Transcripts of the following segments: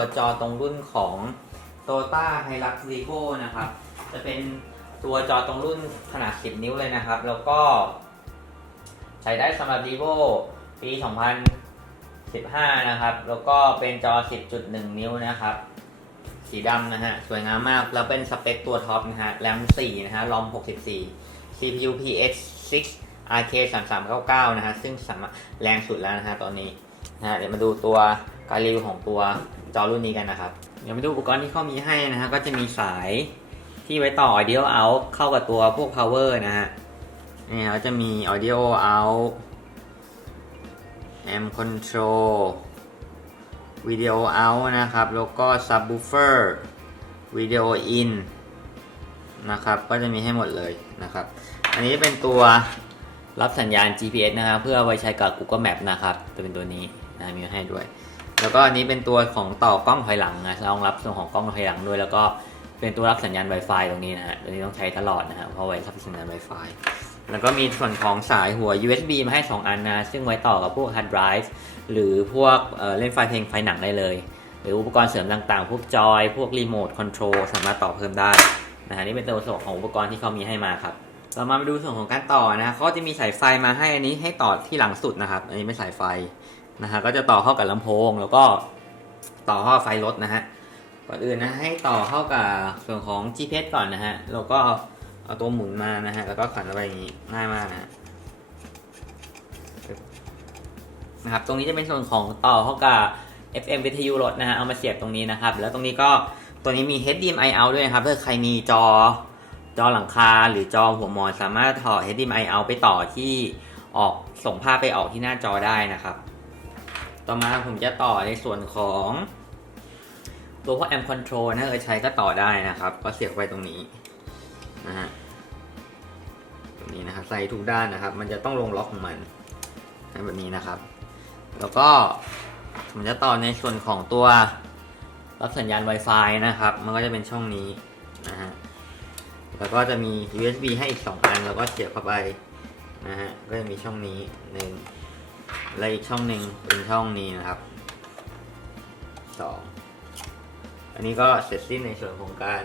ตัวจอตรงรุ่นของ t o y o t a Hilux Vivo นะครับ จะเป็นตัวจอตรงรุ่นขนาด 10 นิ้วเลยนะครับ แล้วก็ ใช้ได้สำหรับ Vivo ปี 2015 นะครับ แล้วก็เป็นจอ 10.1 นิ้วนะครับ สีดำนะฮะ สวยงามมาก แล้วเป็นสเปคตัวท็อปนะฮะ แรม 4 นะฮะ ROM 64 CPU PX 6 RK 3399 นะฮะ ซึ่งสามารถแรงสุดแล้วนะฮะตอนนี้ นะเดี๋ยวมาดูตัวการรีวิวของตัวจอรุ่นนี้กันนะครับ เดี๋ยวมาดูอุปกรณ์ที่เขามีให้นะฮะก็จะมีสายที่ไว้ต่อ audio out เข้ากับตัวพวก power นะฮะนี่เขาจะมี audio out amp control video out นะครับ แล้วก็ subwoofer video in นะครับ ก็จะมีให้หมดเลยนะครับ อันนี้เป็นตัว รับสัญญาณ GPS นะครับเพื่อไว้ใช้กับ Google Map นะครับจะเป็นตัวนี้นะมีให้ด้วย แล้วก็อันนี้เป็นตัวของต่อกล้องถอยหลังนะรองรับส่วนของกล้องถอยหลังด้วย แล้วก็เป็นตัวรับสัญญาณ Wi-Fi ตรงนี้นะฮะตัวนี้ต้องใช้ตลอดนะฮะเพราะไว้รับสัญญาณ Wi-Fi แล้วก็มีส่วนของสายหัว USB มาให้ 2 อันนะ ซึ่งไว้ต่อกับพวก hard drive หรือพวกเเล่นไฟล์เพลงไฟล์หนังได้เลย หรืออุปกรณ์เสริมต่างๆ พวกจอย พวกรีโมทคอนโทรลสามารถต่อเพิ่มได้นะฮะนี่เป็นตัวส่วนของอุปกรณ์ที่เขามีให้มาครับ เรามาดูส่วนของการต่อนะเขาจะมีสายไฟมาให้อันนี้ให้ต่อที่หลังสุดนะครับ อันนี้เป็นสายไฟนะฮะก็จะต่อเข้ากับลำโพง แล้วก็ต่อเข้าไฟรถนะฮะก่อนอื่นนะให้ต่อเข้ากับส่วนของ GPS ก่อนนะฮะแล้วก็เอาตัวหมุนมานะฮะแล้วก็ขันเข้าไปอย่างนี้ง่ายมากนะฮะนะครับ ตรงนี้จะเป็นส่วนของต่อเข้ากับ FM วิทยุรถนะฮะเอามาเสียบตรงนี้นะครับ แล้วตรงนี้ก็ตัวนี้มี HDMI out ด้วยนะครับถ้าใครมีจอ จอหลังคาหรือจอหัวมอนสามารถถอด HDMI out ไปต่อที่ออกส่งภาพไปออกที่หน้าจอได้นะครับ ต่อมาผมจะต่อในส่วนของตัวพวก amp control นะเออใช้ก็ต่อได้นะครับ ก็เสียบไว้ตรงนี้นะฮะตรงนี้นะครับใส่ทุกด้านนะครับ มันจะต้องลงล็อกของมันแบบนี้นะครับ แล้วก็ผมจะต่อในส่วนของตัวรับสัญญาณ Wi-Fi นะครับ มันก็จะเป็นช่องนี้นะฮะ แล้วก็จะมี USB ให้อีก 2 อัน แล้วก็เสียบเข้าไปนะฮะ ก็จะมีช่องนี้หนึ่งและอีกช่องหนึ่งเป็นช่องนี้นะครับสองอันนี้ก็เสร็จสิ้นในส่วนของการ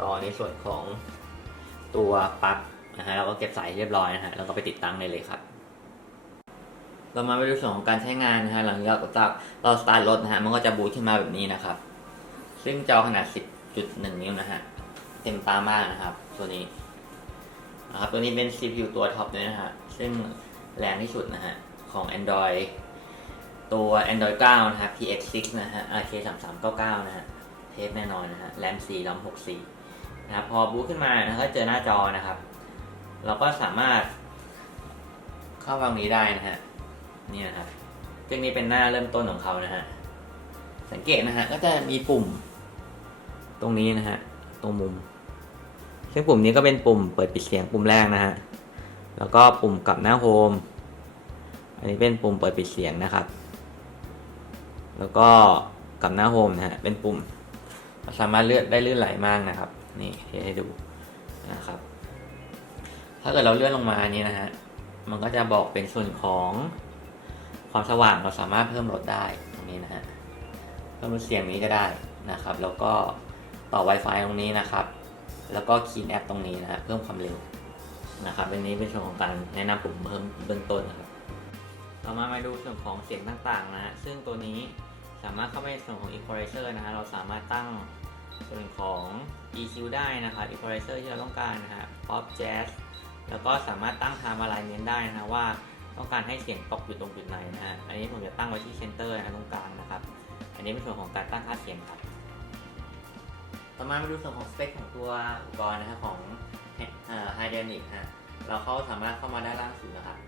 ต่อในส่วนของตัวปลั๊กนะฮะแล้วก็เก็บสายเรียบร้อยนะฮะแล้วก็ไปติดตั้งได้เลยครับ เรามาไปดูส่วนของการใช้งานนะฮะหลังจากเราเราสตาร์ทรถนะฮะมันก็จะบูตขึ้นมาแบบนี้นะครับ ซึ่งจอขนาด 10.1 นิ้วนะฮะ เต็มตามากนะครับ ตัวนี้นะครับตัวนี้เป็น CPU ตัวท็อปเลยนะฮะซึ่งแรงที่สุดนะฮะของ Android ตัว Android 9 นะครับ PX6 นะฮะ RK 3399 นะฮะ เทปแน่นอนนะฮะแรม4 RAM 64นะครับพอบูตขึ้นมานะก็เจอหน้าจอนะครับ เราก็สามารถเข้าฟังนี้ได้นะฮะนี่นะครับซึ่งนี่เป็นหน้าเริ่มต้นของเขานะฮะ สังเกตนะฮะ ก็จะมีปุ่ม ตรงนี้นะฮะ ตรงมุม ซึ่งปุ่มนี้ก็เป็นปุ่มเปิดปิดเสียงปุ่มแรกนะฮะ แล้วก็ปุ่มกลับหน้าโฮม อันนี้เป็นปุ่มเปิดปิดเสียงนะครับ แล้วก็กลับหน้าโฮมนะฮะ เป็นปุ่มสามารถเลื่อนได้ลื่นไหลมากนะครับ นี่ให้ดูนะครับ ถ้าเกิดเราเลื่อนลงมานี่นะฮะ มันก็จะบอกเป็นส่วนของความสว่างเราสามารถเพิ่มลดได้ตรงนี้นะฮะ เพิ่มลดเสียงนี้ก็ได้นะครับ แล้วก็ต่อ Wi-Fi ตรงนี้นะครับ แล้วก็คีย์แอปตรงนี้นะฮะเพิ่มความเร็วนะครับอันนี้เป็นส่วนของการแนะนำปุ่มเพิ่มเบื้องต้นนะครับต่อมามาดูส่วนของเสียงต่างๆนะฮะซึ่งตัวนี้สามารถเข้าไปในส่วนของ equalizer นะฮะเราสามารถตั้งส่วนของ EQ ได้นะครับ equalizer ที่เราต้องการนะฮะ pop jazz แล้วก็สามารถตั้ง time alignment ได้นะฮะว่าต้องการให้เสียงตกอยู่ตรงจุดไหนนะฮะ อันนี้ผมจะตั้งไว้ที่ center นะตรงกลางนะครับ อันนี้เป็นส่วนของการตั้งค่าเสียงครับ ต่อมามาดูส่วนของสเปคของตัวอุปกรณ์นะครับของไฮเดนิกฮะเราเข้าสามารถเข้ามาได้ล่างสุดนะครับ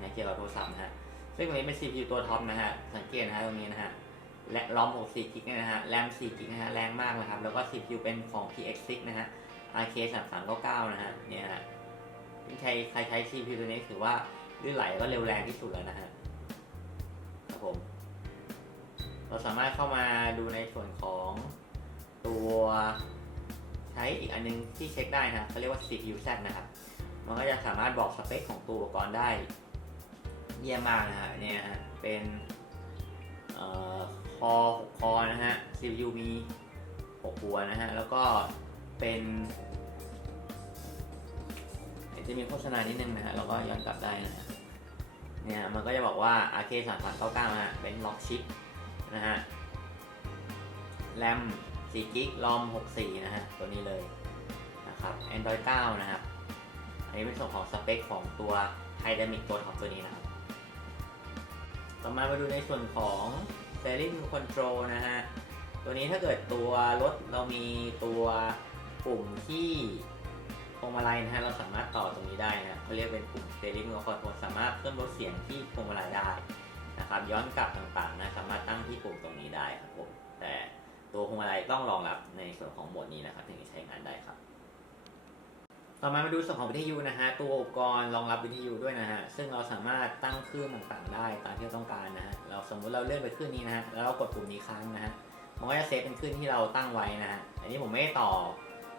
นะเกี่ยวกับโทรศัพท์นะฮะซึ่งตรงนี้เป็น CPU ตัวท็อปนะฮะสังเกตนะฮะตรงนี้นะฮะและรอม64กิกนะฮะแรม4กิกนะฮะแรงมากนะครับ แล้วก็ CPU เป็นของ PX6 นะฮะ RK 3399นะฮะเนี่ยฮะใครใครใช้ CPU ตัวนี้ถือว่าลื่นไหลก็เร็วแรงที่สุดแล้วนะฮะครับผม เราสามารถเข้ามาดูในส่วนของ ตัวใช้อีกอันนึงที่เช็คได้นะเขาเรียกว่า CPU Z นะครับ มันก็จะสามารถบอกสเปคของตัวอุปกรณ์ได้ เยี่ยมมากนะฮะเนี่ยฮะเป็นเอ่อคอ6คอนะฮะ CPU มี 6 หัวนะฮะ แล้วก็เป็นจะมีโฆษณานิดนึงนะฮะแล้วก็ย้อนกลับได้นะฮะเนี่ยมันก็จะบอกว่า RK 3 3 9 9นะฮะเป็นล็อกชิปนะฮะ แรม 4กิกรอม64 นะฮะ ตัวนี้เลยนะครับ Android 9 นะครับ อันนี้เป็นส่วนของสเปคของตัว h y d y n a m i c ตัวท็อปตัวนี้นะครับ ต่อมามาดูในส่วนของ Steering Control นะฮะ ตัวนี้ถ้าเกิดตัวรถเรามีตัวปุ่มที่พวงมาลัยนะฮะ เราสามารถต่อตรงนี้ได้นะเขาเรียกเป็นปุ่ม Steering Control สามารถเพิ่มลดเสียงที่พวงมาลัยได้นะครับ ย้อนกลับต่างๆนะ สามารถตั้งที่ปุ่มตรงนี้ได้ครับผมแต่ ตัวพวงมาลัยต้องรองรับในส่วนของโหมดนี้นะครับถึงจะใช้งานได้ครับ ต่อมามาดูส่วนของวิทยุนะฮะตัวอุปกรณ์รองรับวิทยุด้วยนะฮะซึ่งเราสามารถตั้งคลื่นต่างๆได้ตามที่เราต้องการนะฮะเราสมมติเราเลื่อนไปคลื่นนี้นะฮะแล้วเรากดปุ่มนี้ครั้งนะฮะมันก็จะเซฟเป็นคลื่นที่เราตั้งไว้นะฮะอันนี้ผมไม่ต่อ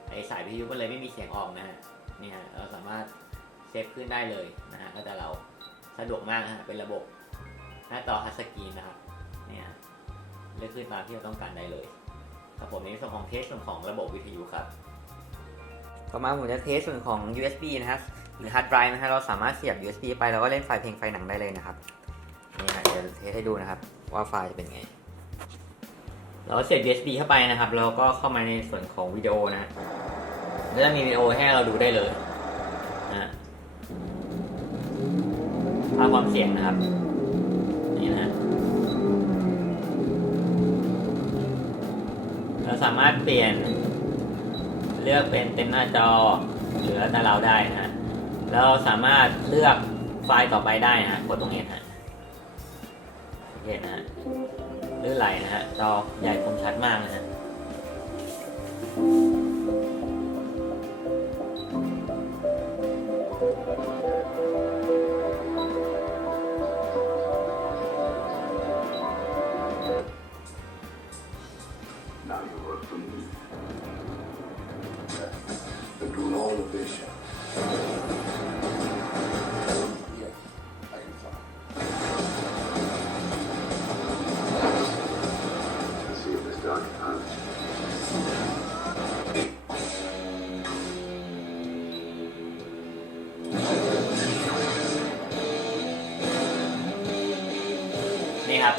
ไอสายวิทยุก็เลยไม่มีเสียงออกนะฮะนี่ฮะเราสามารถเซฟคลื่นได้เลยนะฮะก็แต่เราสะดวกมากนะฮะเป็นระบบหน้าจอทัชสกรีนนะครับเนี่ยเลือกคลื่นตามที่เราต้องการได้เลย ครับผมในส่วนของเทสส่วนของระบบวิทยุครับ ต่อมาผมจะเทสส่วนของ USB นะครับหรือ hard drive นะฮะเราสามารถเสียบ USB ไปแล้วก็เล่นไฟล์เพลงไฟล์หนังได้เลยนะครับนี่ฮะเดี๋ยวเทสให้ดูนะครับ ว่าไฟล์จะเป็นไง เราเสียบ USB เข้าไปนะครับแล้วก็เข้ามาในส่วนของวิดีโอนะฮะก็จะมีวิดีโอให้เราดูได้เลยนะฮะภาพความเสียงนะครับ สามารถเปลี่ยน เลือกเป็นเต็มหน้าจอหรือแต่เราได้นะฮะเราสามารถเลือกไฟล์ต่อไปได้นะฮะกดตรงนี้นะฮะเห็นนะฮะลื่นไหลนะฮะจอใหญ่คมชัดมากนะฮะ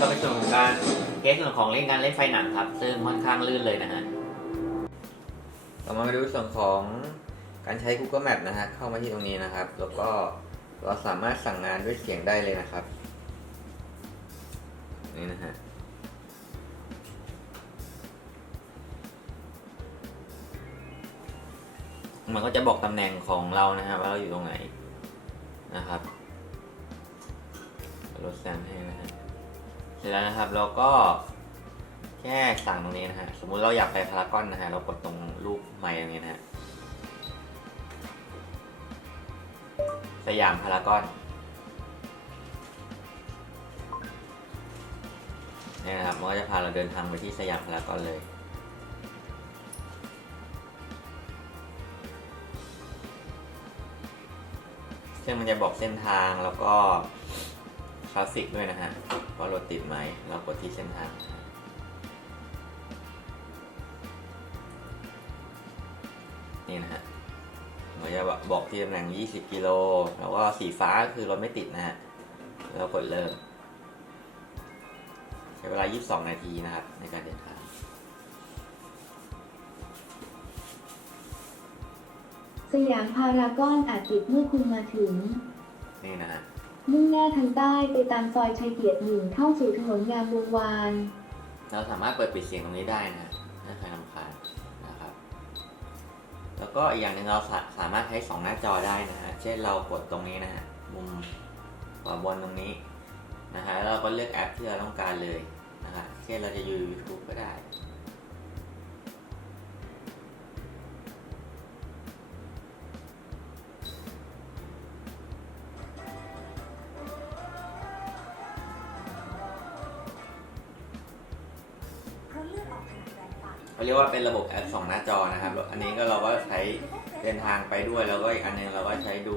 ก็เป็นส่วนของการเทสส่วนของเล่นการเล่นไฟหนังครับ ซึ่งค่อนข้างลื่นเลยนะฮะต่อมามาดูส่วนของการใช้ Google Map นะฮะเข้ามาที่ตรงนี้นะครับ แล้วก็เราสามารถสั่งงานด้วยเสียงได้เลยนะครับนี่นะฮะมันก็จะบอกตำแหน่งของเรานะฮะว่าเราอยู่ตรงไหนนะครับลดแซมให้นะฮะ เสร็จแล้วนะครับเราก็แค่สั่งตรงนี้นะฮะ สมมุติเราอยากไปพารากอนนะฮะ เรากดตรงรูปไม้ตรงนี้นะฮะ สยามพารากอนเนี่ยนะครับ มันก็จะพาเราเดินทางไปที่สยามพารากอนเลย ซึ่งมันจะบอกเส้นทางแล้วก็ ทราฟฟิกด้วยนะฮะว่ารถติดไหมเรากดที่เส้นทางนี่นะฮะมันจะบอกที่ตำแหน่ง 20 กิโล แล้วก็สีฟ้าก็คือรถไม่ติดนะฮะแล้วกดเริ่ม ใช้เวลา 22 นาทีนะครับ ในการเดินทางสยามพารากอนอาจปิดเมื่อคุณมาถึง นี่นะฮะ มุ่งหน้าทางใต้ไปตามซอยชัยเกียรติหนึ่งเข้าสู่ถนนงามวงวาน เราสามารถเปิดปิดเสียงตรงนี้ได้นะถ้าใครรำคาญนะครับ แล้วก็อีกอย่างหนึ่งเราสาสามารถใช้สองหน้าจอได้นะฮะ เช่นเรากดตรงนี้นะฮะ มุมขวาบนตรงนี้นะฮะแล้วเราก็เลือกแอปที่เราต้องการเลยนะฮะ เช่นเราจะอยู่ YouTube ก็ได้ เขาเรียกว่าเป็นระบบแอปสองหน้าจอนะครับ อันนี้ก็เราก็ใช้เดินทางไปด้วย แล้วก็อีกอันหนึงเราก็ใช้ดู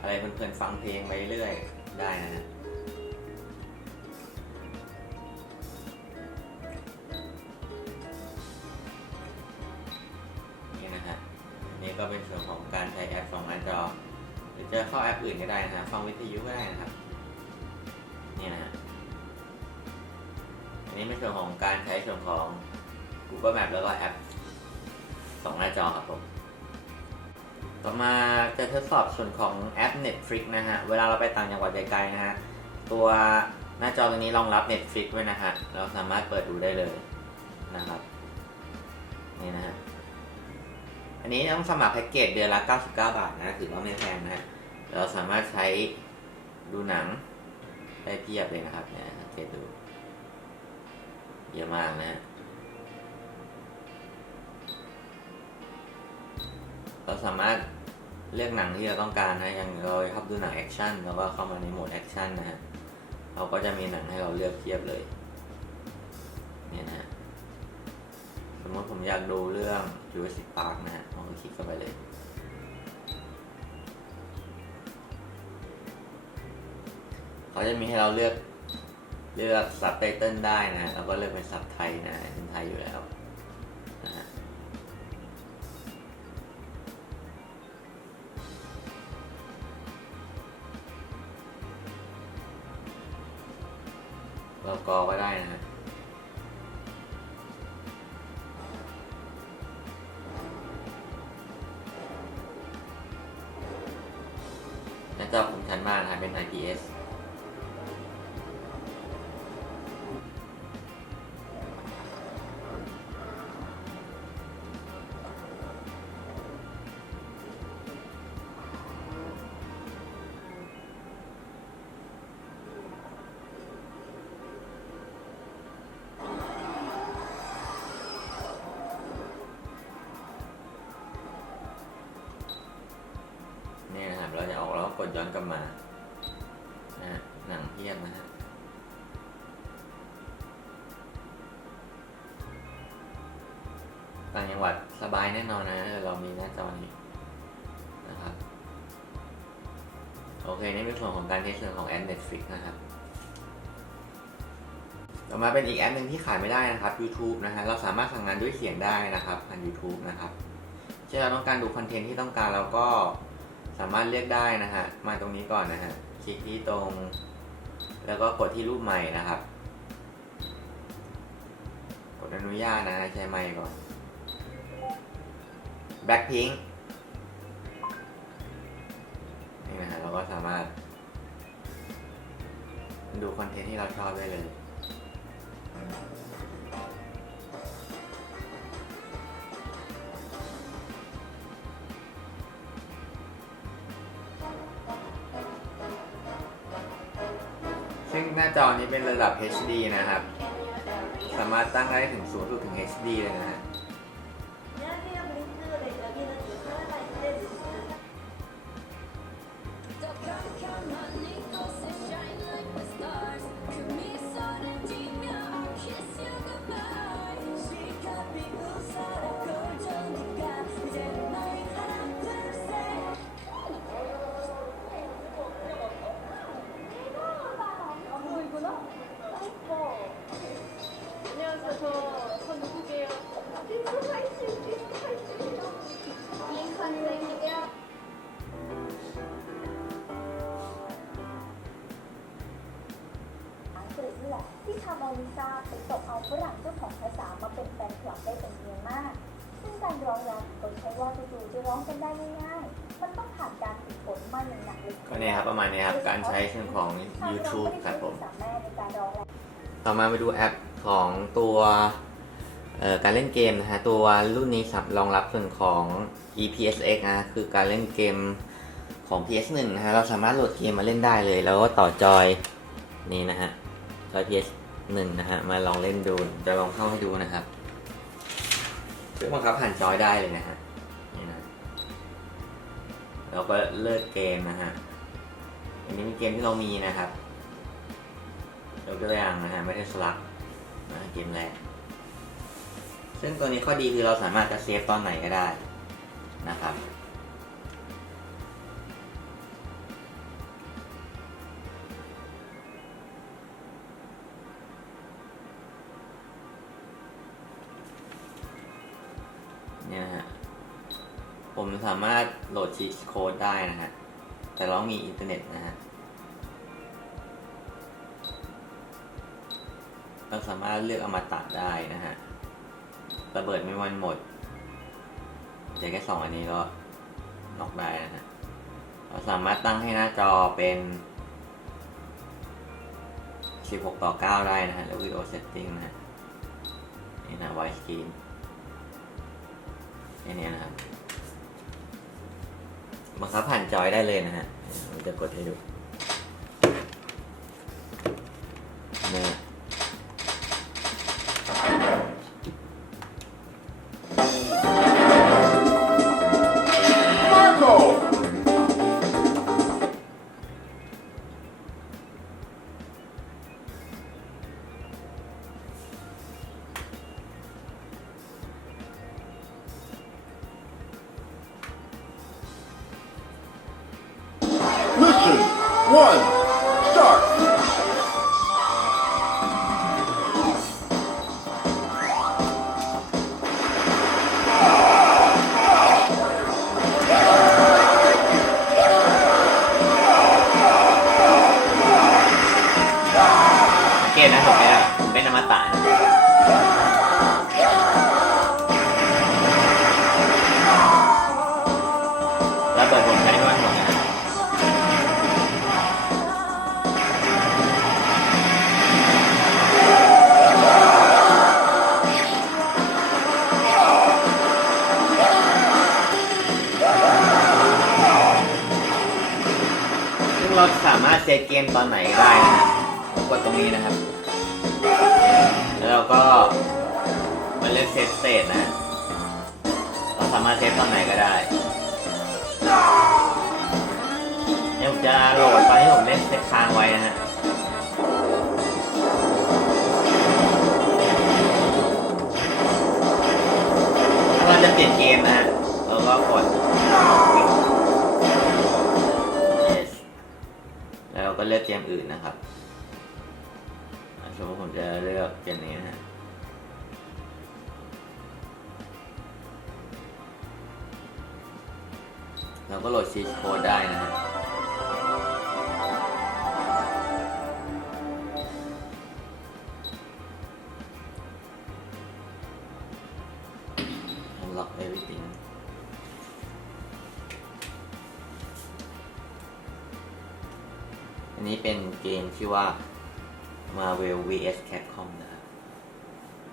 อะไรเพลินๆฟังเพลงไปเรื่อยได้นะ Google Map แล้วก็แอปสองหน้าจอครับผม ต่อมาจะทดสอบส่วนของแอป Netflix นะฮะ เวลาเราไปต่างจังหวัดไกลๆนะฮะ ตัวหน้าจอตัวนี้รองรับ Netflix ไว้นะฮะ เราสามารถเปิดดูได้เลยนะครับ นี่นะฮะ อันนี้ต้องสมัครแพ็กเกจเดือนละ 99 บาทนะ ถือว่าไม่แพงนะเราสามารถใช้ดูหนังได้เพียบเลยนะครับเนี่ยเกตดู เยอะมากนะฮะ เราสามารถเลือกหนังที่เราต้องการนะอย่างเราชอบดูหนังแอคชั่นแล้วก็เข้ามาในโหมดแอคชั่นนะฮะเราก็จะมีหนังให้เราเลือกเทียบเลยเนี่ยนะฮะสมมติผมอยากดูเรื่อง Jurassic Park นะฮะลองคลิกเข้าไปเลยเขาจะมีให้เราเลือกเลือกซับไตเติลได้นะฮะแล้วก็เลือกเป็นซับไทยนะเป็นไทยอยู่แล้ว กอก็ได้ อกแล้วก็กดย้อนกลับมานะฮะหนังเทียบนะฮะต่างจังหวัดสบายแน่นอนนะเรามีหน้าจอนี้นะครับโอเคนี่เป็นส่วนของการเทสเรื่องของแอป Netflix นะครับต่อมาเป็นอีกแอปหนึ่งที่ขายไม่ได้นะครับ YouTube นะฮะเราสามารถสั่งงานด้วยเสียงได้นะครับผ่าน YouTube นะครับเช่นเราต้องการดูคอนเทนต์ที่ต้องการเราก็ สามารถเลือกได้นะฮะ มาตรงนี้ก่อนนะฮะ คลิกที่ตรง แล้วก็กดที่รูปใหม่นะครับ กดอนุญาตนะใช้ไมค์ก่อน Blackpink นี่นะฮะเราก็สามารถ ดูคอนเทนต์ที่เราชอบได้เลย น้าจอนี้เป็นระดับ HD นะครับ สามารถตั้งได้ถึงสูงสุดถึง HD เลยนะฮะ กฝนมาอย่างหนักเลยก็เนี่ยครับประมาณนี้ครับการใช้ส่วนของ YouTube ครับผม ต่อมาไปดูแอปของตัวการเล่นเกมนะฮะตัวรุ่นนี้สำรองรับส่วนของ EPSX นะคือการเล่นเกมของ PS1 นะฮะเราสามารถโหลดเกมมาเล่นได้เลย แล้วก็ต่อจอยนี่นะฮะจอย PS1 นะฮะมาลองเล่นดูจะลองเข้าให้ดูนะครับซึ่งบังคับผ่านจอยได้เลยนะฮะ เราก็เลิกเกมนะฮะ อันนี้เป็นเกมที่เรามีนะครับยกตัวอย่างนะฮะไม่ได้สลักนะเกมแรก ซึ่งตัวนี้ข้อดีคือเราสามารถจะเซฟตอนไหนก็ได้นะครับเนี่ยนะฮะ ผมสามารถโหลดชีทโค้ดได้นะฮะ แต่เราต้องมีอินเทอร์เน็ตนะฮะ เราสามารถเลือกเอามาตะได้นะฮะ ระเบิดไม่วันหมดเดี๋ยวแค่สองอันนี้ก็นอกได้นะฮะ เราสามารถตั้งให้หน้าจอเป็น 16 ต่อ 9 ได้นะฮะ แล้ววิดีโอเซตติ้งนะฮะ นี่นะไวสกรีนแค่นี้นะครับ บังคับผ่านจอยได้เลยนะฮะผมจะกดให้ดูนะ สังเกตนะผมเนี่ยผมเป็นอมตะแล้วเปิดผมใช้ด้วยหมดนะซึ่งเราสามารถเซตเกมตอนไหนได้นะฮะผมกดตรงนี้นะครับ เราก็มาเลือกเซตสเตทนะ เราสามารถเซตตอนไหนก็ได้เดี๋ยวผมจะโหลดตอนที่ผมเล่นเซตค้างไว้นะฮะถ้าเราจะเปลี่ยนเกมนะเราก็กด yes แล้วเราก็เลือกเกมอื่นนะครับ จะเลือกเกมนี้นะฮะเราก็โหลดชีทโค้ดได้นะฮะ unlock everything อันนี้เป็นเกมชื่ว่า Marvel vs Capcom นะครับ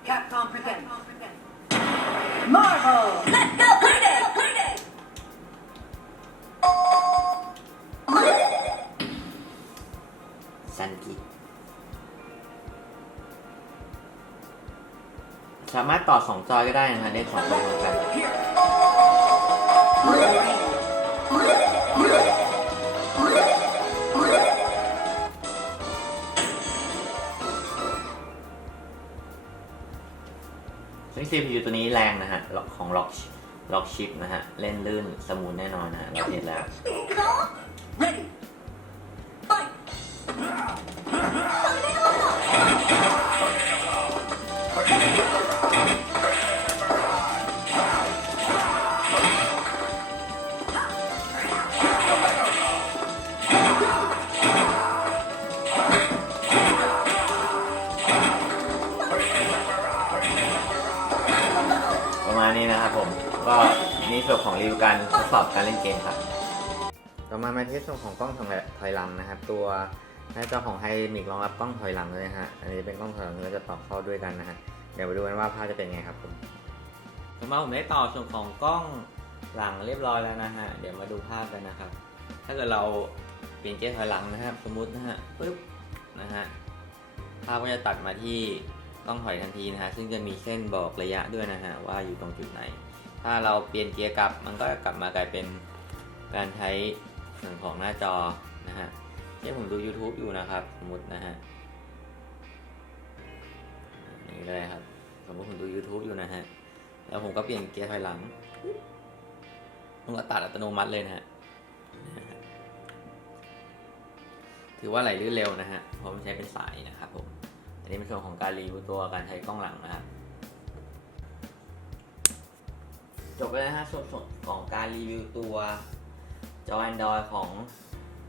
Capcom presents Marvel! Let's go! Play it! Play it! ซันกิสามารถต่อสองจอยก็ได้นะฮะเล่นสองคนพร้อมกันซึ่ง CPU ตัวนี้แรงนะฮะของล็อกล็อกชิปนะฮะ เล่นลื่นสมูทแน่นอนนะฮะเราเห็นแล้ว นี้นะครับผมก็นี่ส่วนของรีวิวการทดสอบการเล่นเกมครับ ต่อมามาที่ส่วนของกล้องถอยหลังนะครับ ตัวหน้าจอของไฮมิกรองรับกล้องถอยหลังเลยนะฮะ อันนี้เป็นกล้องถอยหลังที่เราจะต่อเข้าด้วยกันนะฮะ เดี๋ยวมาดูกันว่าภาพจะเป็นไงครับผมต่อมาผมได้ต่อส่วนของกล้องหลังเรียบร้อยแล้วนะฮะ เดี๋ยวมาดูภาพกันนะครับ ถ้าเกิดเราเปลี่ยนเกียร์ถอยหลังนะครับ สมมุตินะฮะปึ๊บนะฮะ ภาพก็จะตัดมาที่กล้องถอยทันทีนะฮะ ซึ่งจะมีเส้นบอกระยะด้วยนะฮะว่าอยู่ตรงจุดไหน ถ้าเราเปลี่ยนเกียร์กลับ มันก็จะกลับมากลายเป็นการใช้ส่วนของหน้าจอนะฮะที่ผมดู YouTube อยู่นะครับ สมมตินะฮะนี้เลยครับ สมมติผมดู YouTube อยู่นะฮะ แล้วผมก็เปลี่ยนเกียร์ถอยหลังมันก็ตัดอัตโนมัติเลยนะฮะ ถือว่าไหลลื่นเร็วนะฮะ เพราะมันใช้เป็นสายนะครับผม อันนี้เป็นส่วนของการรีวิวตัวการใช้กล้องหลังนะครับ จบไปแล้วนะฮะส่วนของการรีวิวตัวจอ Android ของ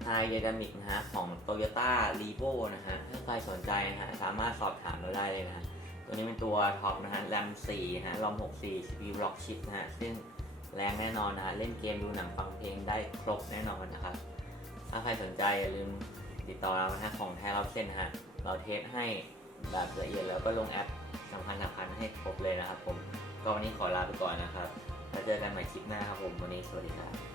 h i d y n a m i c นะฮะ ของ Toyota r e v o นะฮะ ถ้าใครสนใจนะฮะ สามารถสอบถามเราได้เลยนะ ตัวนี้เป็นตัวท็อปนะฮะ RAM 4นะฮะ ROM 64 CPU Rock Chip นะฮะ ซึ่งแรงแน่นอนนะฮะ เล่นเกมดูหนังฟังเพลงได้ครบแน่นอนนะครับ ถ้าใครสนใจอย่าลืมติดต่อเรานะฮะของแท้เราเส้นนะฮะ เราเทสให้แบบละเอียดแล้วก็ลงแอปสำคัญสำคัญให้ครบเลยนะครับผม ก็วันนี้ขอลาไปก่อนนะครับ จอกันใหม่คลิปหน้าครับผมวันนี้สวัสดีครับ